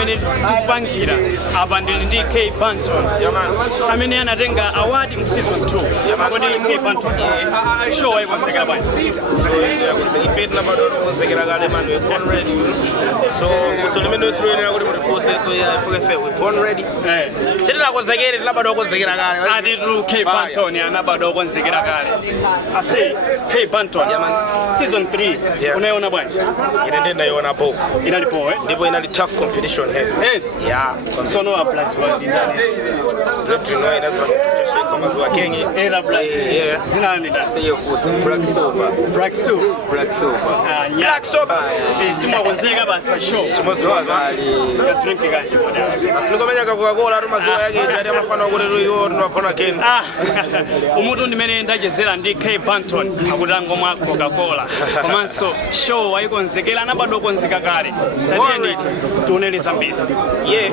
amene tikupangira apa ndili ndi K Banton amene anatenga award mu season 2 kodi K Banton show wayikonzekera bwanji ife tinabadwa tikonzekera kale manu we're ready so limene tiloyenera kuti mutifunse so yeah ife we're born ready sitinakonzekere tinabadwa kukonzekera kale ati tu K Banton anabadwa kukonzekera kale ase K Banton season 3 unaona bwanji ine ndinayiona po inalipo ndipo inali tough competition here yeah so no applause kwa ndani know it lazima tushike kama zuwa Kenya yeah zina nenda hiyo force black sober black sober simwakonzeka basi kwa show drink guys asinikomenya Coca-Cola maziwa yake jadi amafana kuti iwo tunapona Kenya umuntu ndimene ndachezera ndi K Banton akutango mwa Coca-Cola komanso show wayikonzekera anabadwa konzeka kale tatiyeni tuoneleza mbisa yeah